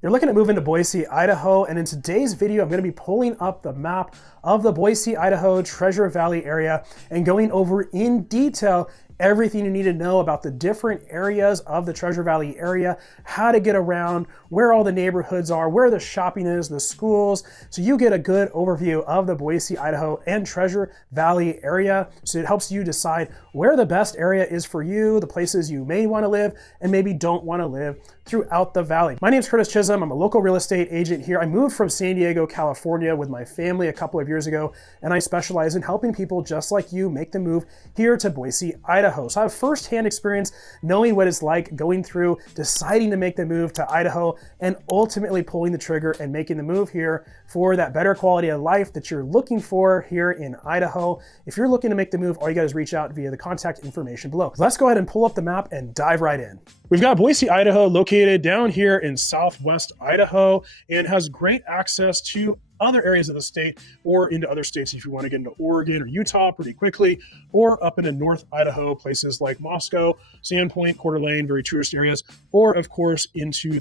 You're looking at moving to Boise, Idaho, and in today's video, I'm going to be pulling up the map of the Boise, Idaho Treasure Valley area and going over in detail everything you need to know about the different areas of the Treasure Valley area, how to get around, where all the neighborhoods are, where the shopping is, the schools, so you get a good overview of the Boise, Idaho and Treasure Valley area. So it helps you decide where the best area is for you, the places you may want to live and maybe don't want to live throughout the valley. My name is Curtis Chism. I'm a local real estate agent here. I moved from San Diego, California with my family a couple of years ago, and I specialize in helping people just like you make the move here to Boise, Idaho. So I have firsthand experience knowing what it's like going through, deciding to make the move to Idaho, and ultimately pulling the trigger and making the move here for that better quality of life that you're looking for here in Idaho. If you're looking to make the move, all you got is reach out via the contact information below. Let's go ahead and pull up the map and dive right in. We've got Boise, Idaho located down here in southwest Idaho and has great access to other areas of the state or into other states if you want to get into Oregon or Utah pretty quickly, or up into North Idaho, places like Moscow, Sandpoint, Coeur d'Alene, very tourist areas, or of course into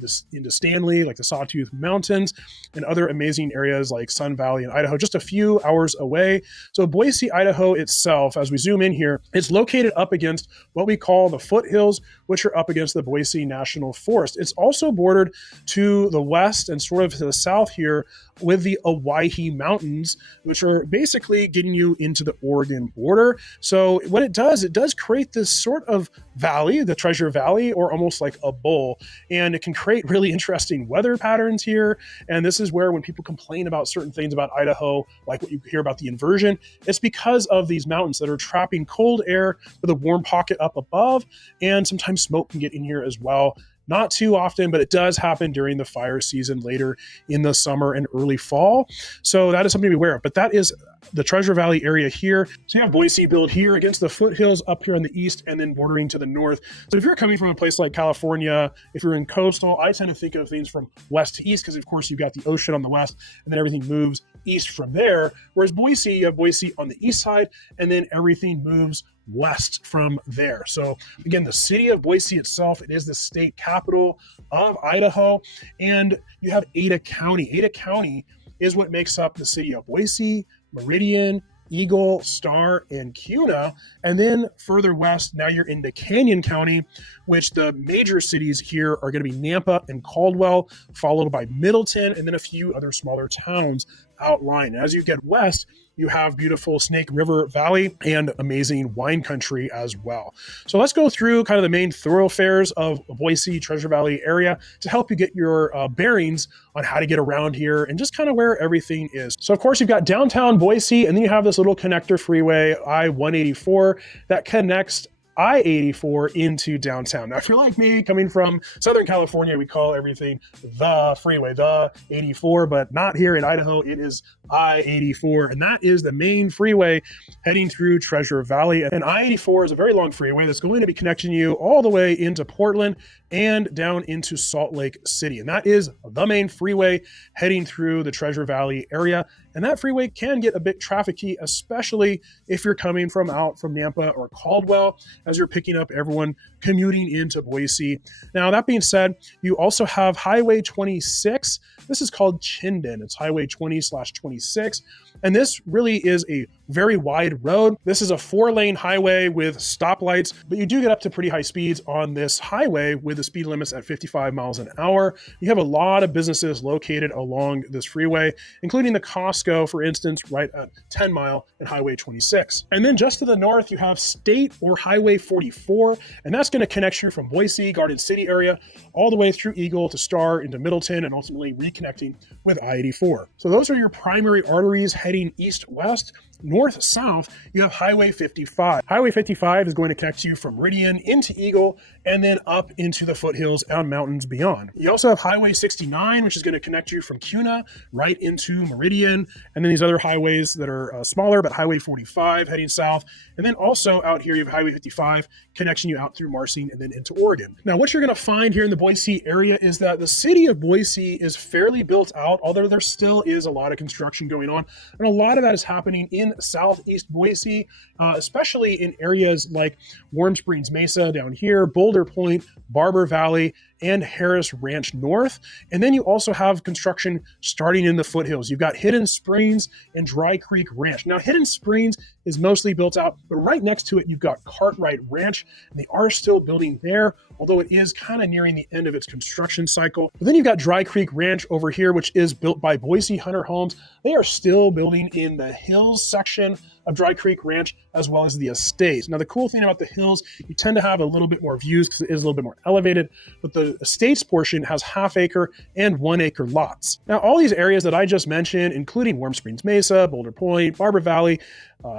Stanley, like the Sawtooth Mountains, and other amazing areas like Sun Valley and Idaho, just a few hours away. So Boise, Idaho itself, as we zoom in here, it's located up against what we call the foothills, which are up against the Boise National Forest. It's also bordered to the west and sort of to the south here with the Owyhee Mountains, which are basically getting you into the Oregon border. So what it does create this sort of valley, the Treasure Valley, or almost like a bowl. And it can create really interesting weather patterns here. And this is where when people complain about certain things about Idaho, like what you hear about the inversion, it's because of these mountains that are trapping cold air with a warm pocket up above. And sometimes smoke can get in here as well. Not too often, but it does happen during the fire season later in the summer and early fall. So that is something to be aware of. But that is the Treasure Valley area here. So you have Boise built here against the foothills up here on the east and then bordering to the north. So if you're coming from a place like California, if you're in coastal, I tend to think of things from west to east because of course you've got the ocean on the west and then everything moves east from there. Whereas Boise, you have Boise on the east side and then everything moves west from there. So again, the city of Boise itself, it is the state capital of Idaho, and you have Ada County. Ada County is what makes up the city of Boise, Meridian, Eagle, Star, and Kuna. And then further west, now you're into Canyon County, which the major cities here are going to be Nampa and Caldwell, followed by Middleton, and then a few other smaller towns outlined. As you get west, you have beautiful Snake River Valley and amazing wine country as well. So let's go through kind of the main thoroughfares of Boise Treasure Valley area to help you get your bearings on how to get around here and just kind of where everything is. So of course you've got downtown Boise, and then you have this little connector freeway, I-184, that connects I-84 into downtown. Now, if you're like me, coming from Southern California, we call everything the freeway, the 84, but not here in Idaho. It is I-84, and that is the main freeway heading through Treasure Valley. And I-84 is a very long freeway that's going to be connecting you all the way into Portland and down into Salt Lake City. And that is the main freeway heading through the Treasure Valley area. And that freeway can get a bit trafficy, especially if you're coming from out from Nampa or Caldwell, as you're picking up everyone commuting into Boise. Now, that being said, you also have Highway 26. This is called Chinden. It's Highway 20/26. And this really is a very wide road. This is a 4-lane highway with stoplights, but you do get up to pretty high speeds on this highway with the speed limits at 55 miles an hour. You have a lot of businesses located along this freeway, including the Costco, for instance, right at 10 Mile and Highway 26. And then just to the north, you have State or Highway 44, and that's going to connect you from Boise, Garden City area, all the way through Eagle to Star into Middleton, and ultimately reconnecting with I-84. So those are your primary arteries heading east-west. North-south, you have Highway 55. Highway 55 is going to connect you from Meridian into Eagle and then up into the foothills and mountains beyond. You also have Highway 69, which is going to connect you from Kuna right into Meridian, and then these other highways that are smaller, but Highway 45 heading south. And then also out here, you have Highway 55 connecting you out through Marsing and then into Oregon. Now, what you're going to find here in the Boise area is that the city of Boise is fairly built out, although there still is a lot of construction going on. And a lot of that is happening in southeast Boise, especially in areas like Warm Springs Mesa down here, Boulder Point, Barber Valley, and Harris Ranch North. And then you also have construction starting in the foothills. You've got Hidden Springs and Dry Creek Ranch. Now, Hidden Springs is mostly built out, but right next to it, you've got Cartwright Ranch, and they are still building there, although it is kind of nearing the end of its construction cycle. But then you've got Dry Creek Ranch over here, which is built by Boise Hunter Homes. They are still building in the hills section of Dry Creek Ranch, as well as the estates. Now, the cool thing about the hills, you tend to have a little bit more views because it is a little bit more elevated, but the estates portion has half-acre and 1-acre lots. Now, all these areas that I just mentioned, including Warm Springs Mesa, Boulder Point, Barber Valley,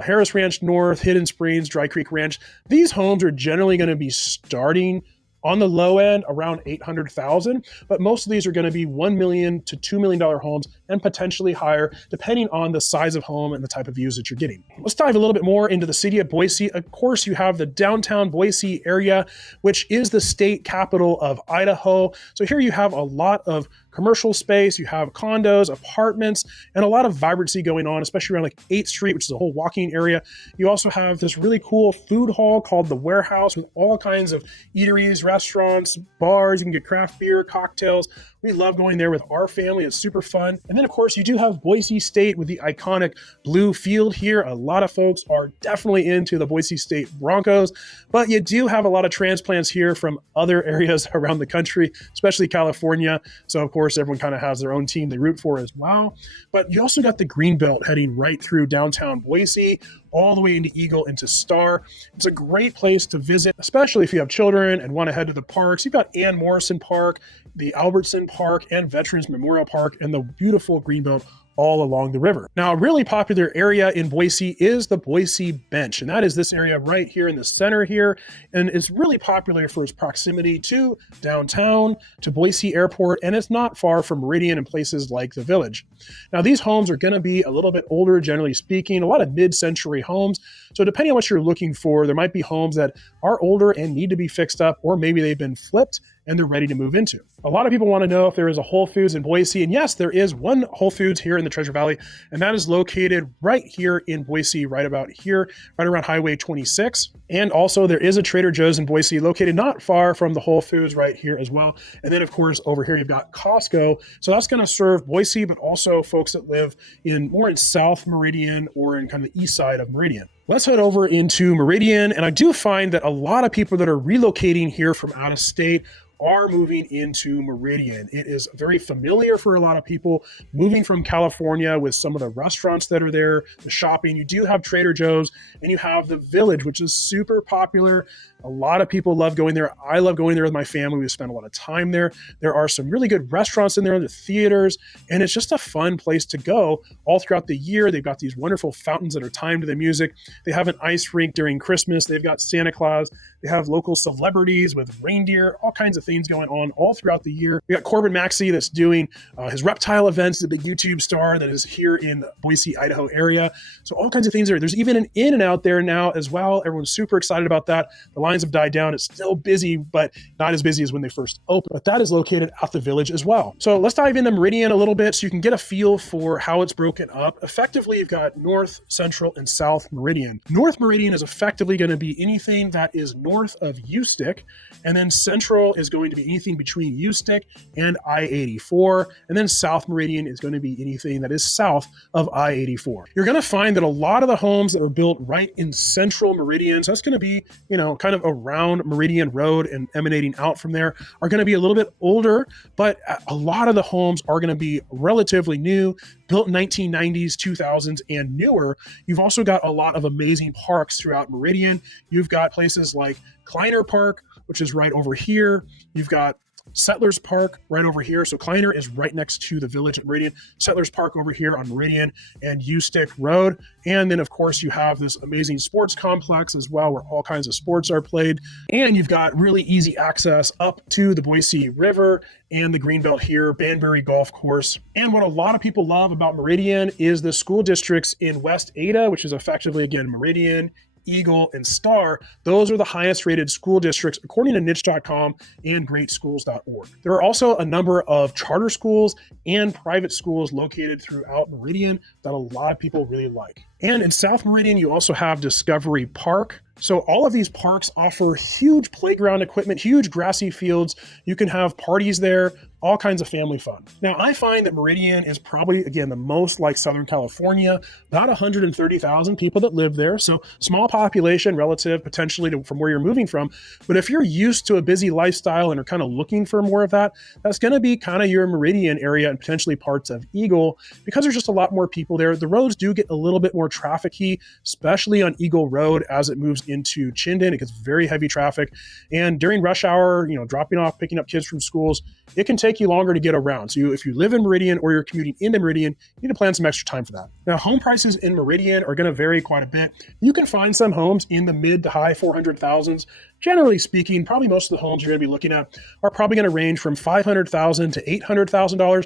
Harris Ranch North, Hidden Springs, Dry Creek Ranch, these homes are generally going to be starting on the low end around $800,000, but most of these are going to be $1 million to $2 million homes and potentially higher, depending on the size of home and the type of views that you're getting. Let's dive a little bit more into the city of Boise. Of course, you have the downtown Boise area, which is the state capital of Idaho. So here you have a lot of commercial space, you have condos, apartments, and a lot of vibrancy going on, especially around like 8th Street, which is a whole walking area. You also have this really cool food hall called the Warehouse with all kinds of eateries, restaurants, bars. You can get craft beer, cocktails. We love going there with our family. It's super fun. And then, of course, you do have Boise State with the iconic blue field here. A lot of folks are definitely into the Boise State Broncos, but you do have a lot of transplants here from other areas around the country, especially California. So, of course, everyone kind of has their own team they root for as well. But you also got the Greenbelt heading right through downtown Boise, all the way into Eagle, into Star. It's a great place to visit, especially if you have children and want to head to the parks. You've got Ann Morrison Park, the Albertson Park, and Veterans Memorial Park, and the beautiful Greenbelt all along the river. Now, a really popular area in Boise is the Boise Bench, and that is this area right here in the center here, and it's really popular for its proximity to downtown, to Boise Airport, and it's not far from Meridian and places like the Village. Now, these homes are going to be a little bit older, generally speaking, a lot of mid-century homes, so depending on what you're looking for, there might be homes that are older and need to be fixed up, or maybe they've been flipped and they're ready to move into. A lot of people want to know if there is a Whole Foods in Boise, and yes, there is one Whole Foods here in the Treasure Valley, and that is located right here in Boise, right about here, right around Highway 26. And also there is a Trader Joe's in Boise located not far from the Whole Foods right here as well. And then of course over here you've got Costco. So that's going to serve Boise, but also folks that live more in South Meridian or in kind of the east side of Meridian. Let's head over into Meridian. And I do find that a lot of people that are relocating here from out of state are moving into Meridian. It is very familiar for a lot of people moving from California with some of the restaurants that are there, the shopping. You do have Trader Joe's, and you have the Village, which is super popular. A lot of people love going there. I love going there with my family. We spend a lot of time there. There are some really good restaurants in there, the theaters, and it's just a fun place to go all throughout the year. They've got these wonderful fountains that are timed to the music. They have an ice rink during Christmas. They've got Santa Claus. They have local celebrities with reindeer, all kinds of things going on all throughout the year. We got Corbin Maxey that's doing his reptile events, the big YouTube star that is here in the Boise, Idaho area. So all kinds of things there. There's even an In-N-Out there now as well. Everyone's super excited about that. The lines have died down. It's still busy, but not as busy as when they first opened. But that is located at the Village as well. So let's dive into Meridian a little bit so you can get a feel for how it's broken up. Effectively, you've got North, Central, and South Meridian. North Meridian is effectively going to be anything that is north of U-Stick, and then Central is going to be anything between U-Stick and I-84, and then South Meridian is going to be anything that is south of I-84. You're going to find that a lot of the homes that are built right in Central Meridian, so that's going to be, kind of around Meridian Road and emanating out from there, are going to be a little bit older, but a lot of the homes are going to be relatively new, built in 1990s, 2000s, and newer. You've also got a lot of amazing parks throughout Meridian. You've got places like Kleiner Park, which is right over here. You've got Settlers Park right over here. So Kleiner is right next to the Village at Meridian. Settlers Park over here on Meridian and U-Stick Road. And then, of course, you have this amazing sports complex as well where all kinds of sports are played. And you've got really easy access up to the Boise River and the Greenbelt here, Banbury Golf Course. And what a lot of people love about Meridian is the school districts in West Ada, which is effectively, again, Meridian, Eagle, and Star. Those are the highest rated school districts according to niche.com and greatschools.org. There are also a number of charter schools and private schools located throughout Meridian that a lot of people really like. And in South Meridian, you also have Discovery Park. So all of these parks offer huge playground equipment, huge grassy fields. You can have parties there, all kinds of family fun. Now, I find that Meridian is probably, again, the most like Southern California, about 130,000 people that live there. So small population relative potentially to from where you're moving from. But if you're used to a busy lifestyle and are kind of looking for more of that, that's going to be kind of your Meridian area and potentially parts of Eagle, because there's just a lot more people there. The roads do get a little bit more traffic-y, especially on Eagle Road as it moves into Chinden. It gets very heavy traffic. And during rush hour, dropping off, picking up kids from schools, it can take you longer to get around. So if you live in Meridian or you're commuting into Meridian, you need to plan some extra time for that. Now, home prices in Meridian are going to vary quite a bit. You can find some homes in the mid to high 400,000s. Generally speaking, probably most of the homes you're going to be looking at are probably going to range from $500,000 to $800,000,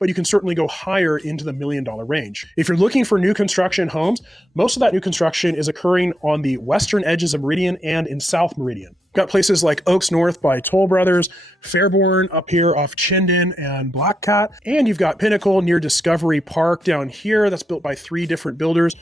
but you can certainly go higher into the $1 million range. If you're looking for new construction homes, most of that new construction is occurring on the western edges of Meridian and in South Meridian. Got places like Oaks North by Toll Brothers, Fairborn up here off Chinden and Black Cat, and you've got Pinnacle near Discovery Park down here that's built by 3 different builders.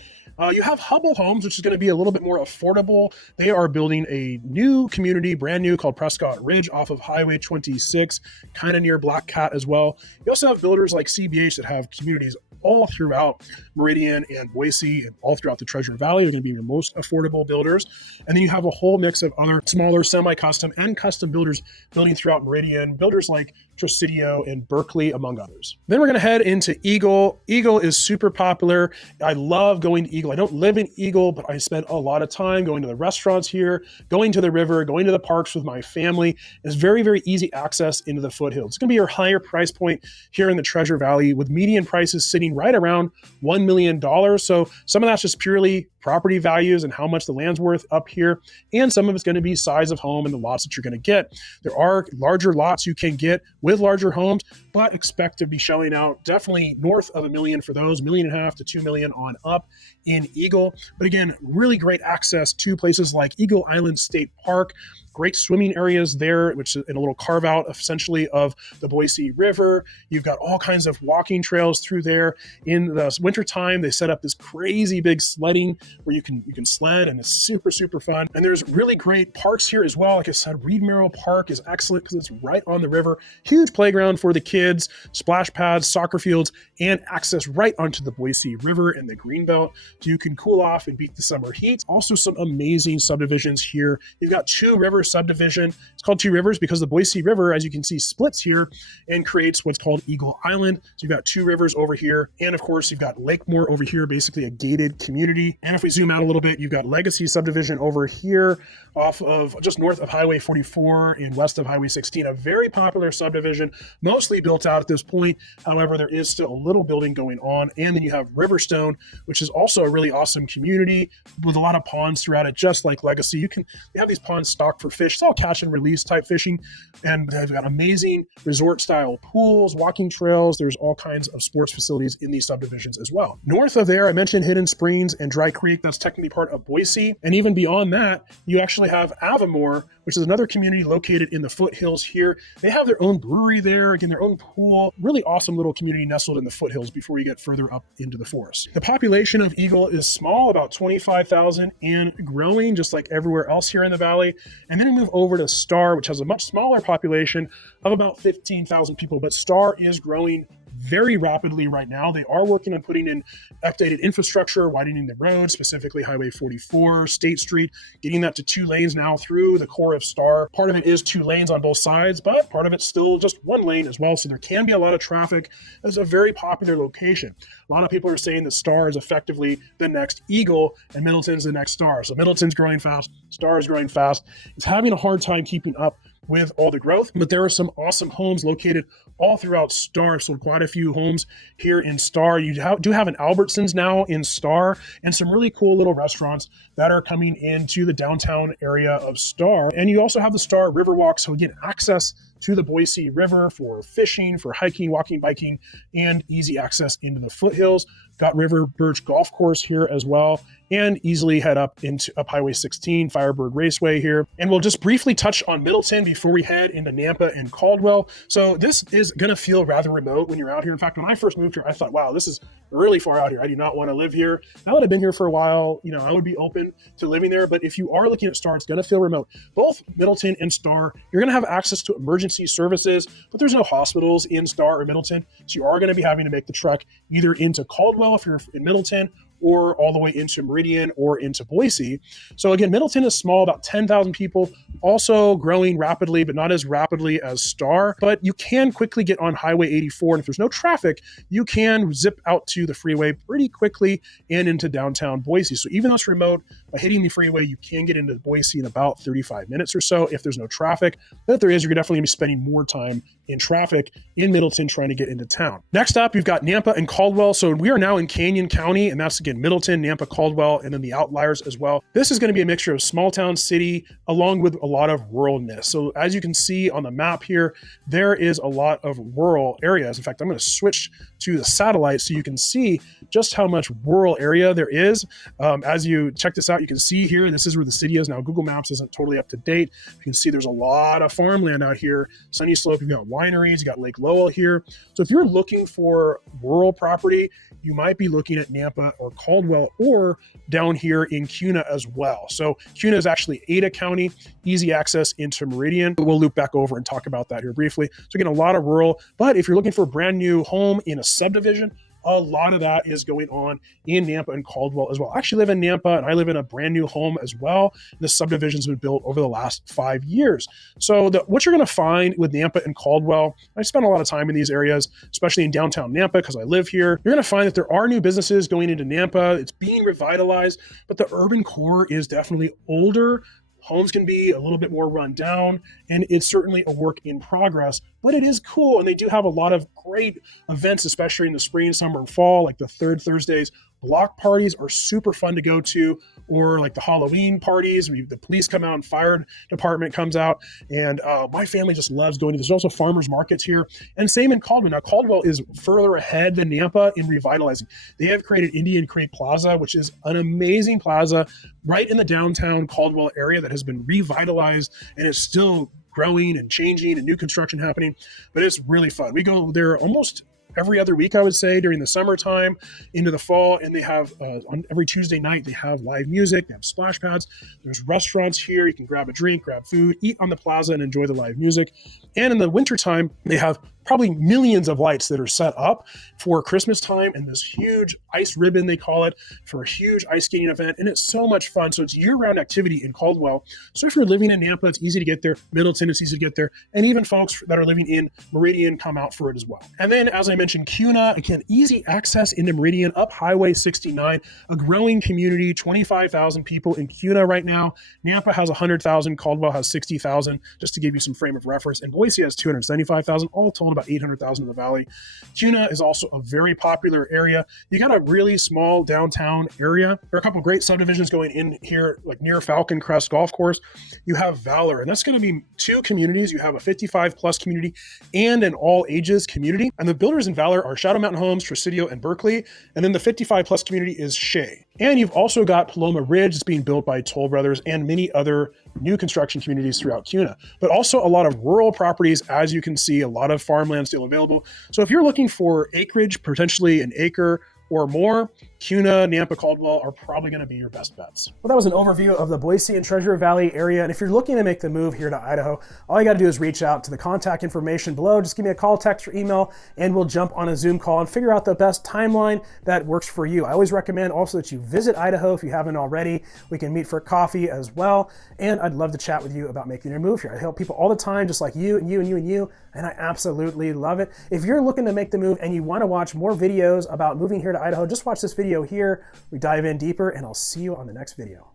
You have Hubble Homes, which is going to be a little bit more affordable. They are building a new community, brand new, called Prescott Ridge off of Highway 26, kind of near Black Cat as well. You also have builders like CBH that have communities all throughout Meridian and Boise and all throughout the Treasure Valley. They're going to be your most affordable builders. And then you have a whole mix of other smaller semi-custom and custom builders building throughout Meridian, builders like Tresidio and Berkeley, among others. Then we're going to head into Eagle. Eagle is super popular. I love going to Eagle. I don't live in Eagle, but I spend a lot of time going to the restaurants here, going to the river, going to the parks with my family. It's very, very easy access into the foothills. It's going to be your higher price point here in the Treasure Valley, with median prices sitting right around $1 million. So some of that's just purely property values and how much the land's worth up here. And some of it's going to be size of home and the lots that you're going to get. There are larger lots you can get with larger homes, but expect to be showing out definitely north of $1 million for those, $1.5 million to $2 million on up in Eagle. But again, really great access to places like Eagle Island State Park. Great swimming areas there, which is in a little carve out essentially of the Boise River. You've got all kinds of walking trails through there. In the wintertime, they set up this crazy big sledding where you can sled, and it's super, super fun. And there's really great parks here as well. Like I said, Reed Merrill Park is excellent because it's right on the river. Huge playground for the kids, splash pads, soccer fields, and access right onto the Boise River and the Greenbelt. So you can cool off and beat the summer heat. Also some amazing subdivisions here. You've got Two Rivers subdivision. It's called Two Rivers because the Boise River, as you can see, splits here and creates what's called Eagle Island. So you've got Two Rivers over here. And of course, you've got Lakemore over here, basically a gated community. And if we zoom out a little bit, you've got Legacy subdivision over here off of just north of Highway 44 and west of Highway 16, a very popular subdivision, mostly built out at this point. However, there is still a little building going on. And then you have Riverstone, which is also a really awesome community with a lot of ponds throughout it, just like Legacy. They have these ponds stocked for fish. It's all catch and release type fishing. And they've got amazing resort style pools, walking trails. There's all kinds of sports facilities in these subdivisions as well. North of there, I mentioned Hidden Springs and Dry Creek. That's technically part of Boise. And even beyond that, you actually have Avamore, which is another community located in the foothills here. They have their own brewery there, again, their own pool. Really awesome little community nestled in the foothills before you get further up into the forest. The population of Eagle is small, about 25,000, and growing just like everywhere else here in the valley. And then we move over to Star, which has a much smaller population of about 15,000 people, but Star is growing very rapidly right now. They are working on putting in updated infrastructure, widening the road, specifically Highway 44, State Street, getting that to 2 lanes now through the core of Star. Part of it is 2 lanes on both sides, but part of it's still just 1 lane as well. So there can be a lot of traffic. It's a very popular location. A lot of people are saying that Star is effectively the next Eagle and Middleton's the next Star. So Middleton's growing fast, Star is growing fast. It's having a hard time keeping up with all the growth, but there are some awesome homes located all throughout Star. So quite a few homes here in Star. You do have an Albertsons now in Star, and some really cool little restaurants that are coming into the downtown area of Star. And you also have the Star Riverwalk. So again, access to the Boise River for fishing, for hiking, walking, biking, and easy access into the foothills. Got River Birch Golf Course here as well, and easily head up Highway 16, Firebird Raceway here. And we'll just briefly touch on Middleton before we head into Nampa and Caldwell. So this is gonna feel rather remote when you're out here. In fact, when I first moved here, I thought, wow, this is really far out here. I do not want to live here. Now that I've been here for a while, I would be open to living there. But if you are looking at Star, it's gonna feel remote. Both Middleton and Star, you're gonna have access to emergency services, but there's no hospitals in Star or Middleton. So you are gonna be having to make the trek either into Caldwell if you're in Middleton, or all the way into Meridian or into Boise. So again, Middleton is small, about 10,000 people, also growing rapidly, but not as rapidly as Star. But you can quickly get on Highway 84, and if there's no traffic, you can zip out to the freeway pretty quickly and into downtown Boise. So even though it's remote, by hitting the freeway, you can get into Boise in about 35 minutes or so if there's no traffic. But if there is, you're definitely gonna be spending more time in traffic in Middleton trying to get into town. Next up, you've got Nampa and Caldwell. So we are now in Canyon County, and that's again Middleton, Nampa, Caldwell, and then the outliers as well. This is going to be a mixture of small town city along with a lot of ruralness. So as you can see on the map here, there is a lot of rural areas. In fact, I'm going to switch to the satellite so you can see just how much rural area there is. As you check this out, you can see here, this is where the city is. Now, Google Maps isn't totally up to date. You can see there's a lot of farmland out here. Sunny Slope, you've got wineries, you got Lake Lowell here. So if you're looking for rural property, you might be looking at Nampa or Caldwell or down here in Kuna as well. So Kuna is actually Ada County, easy access into Meridian. We'll loop back over and talk about that here briefly. So again, a lot of rural, but if you're looking for a brand new home in a subdivision, a lot of that is going on in Nampa and Caldwell as well. I actually live in Nampa, and I live in a brand new home as well. The subdivision's been built over the last 5 years. So what you're going to find with Nampa and Caldwell, I spend a lot of time in these areas, especially in downtown Nampa because I live here. You're going to find that there are new businesses going into Nampa. It's being revitalized, but the urban core is definitely older. Homes can be a little bit more run down, and it's certainly a work in progress, but it is cool. And they do have a lot of great events, especially in the spring, summer, and fall, like the Third Thursdays. Block parties are super fun to go to, or like the Halloween parties. The police come out and fire department comes out. And my family just loves going to this. There's also farmers markets here. And same in Caldwell. Now, Caldwell is further ahead than Nampa in revitalizing. They have created Indian Creek Plaza, which is an amazing plaza right in the downtown Caldwell area that has been revitalized and is still growing and changing and new construction happening. But it's really fun. We go there almost every other week, I would say, during the summertime into the fall. And they have, on every Tuesday night, they have live music, they have splash pads. There's restaurants here. You can grab a drink, grab food, eat on the plaza, and enjoy the live music. And in the wintertime, they have probably millions of lights that are set up for Christmas time and this huge ice ribbon, they call it, for a huge ice skating event. And it's so much fun. So it's year-round activity in Caldwell. So if you're living in Nampa, it's easy to get there. Middleton, it's easy to get there. And even folks that are living in Meridian come out for it as well. And then, as I mentioned, Kuna, again, easy access into Meridian up Highway 69, a growing community, 25,000 people in Kuna right now. Nampa has 100,000, Caldwell has 60,000, just to give you some frame of reference. And Boise has 275,000, all told about 800,000 in the valley. Kuna is also a very popular area. You got a really small downtown area. There are a couple great subdivisions going in here, like near Falcon Crest Golf Course. You have Valor, and that's going to be two communities. You have a 55 plus community and an all ages community. And the builders in Valor are Shadow Mountain Homes, Tresidio, and Berkeley. And then the 55 plus community is Shea. And you've also got Paloma Ridge that's being built by Toll Brothers and many other new construction communities throughout Kuna, but also a lot of rural properties. As you can see, a lot of farmland still available. So if you're looking for acreage, potentially an acre or more, Kuna, Nampa, Caldwell are probably going to be your best bets. Well, that was an overview of the Boise and Treasure Valley area. And if you're looking to make the move here to Idaho, all you got to do is reach out to the contact information below. Just give me a call, text, or email, and we'll jump on a Zoom call and figure out the best timeline that works for you. I always recommend also that you visit Idaho if you haven't already. We can meet for coffee as well. And I'd love to chat with you about making your move here. I help people all the time, just like you and you and you and you, and I absolutely love it. If you're looking to make the move and you want to watch more videos about moving here to Idaho, just watch this video here. We dive in deeper, and I'll see you on the next video.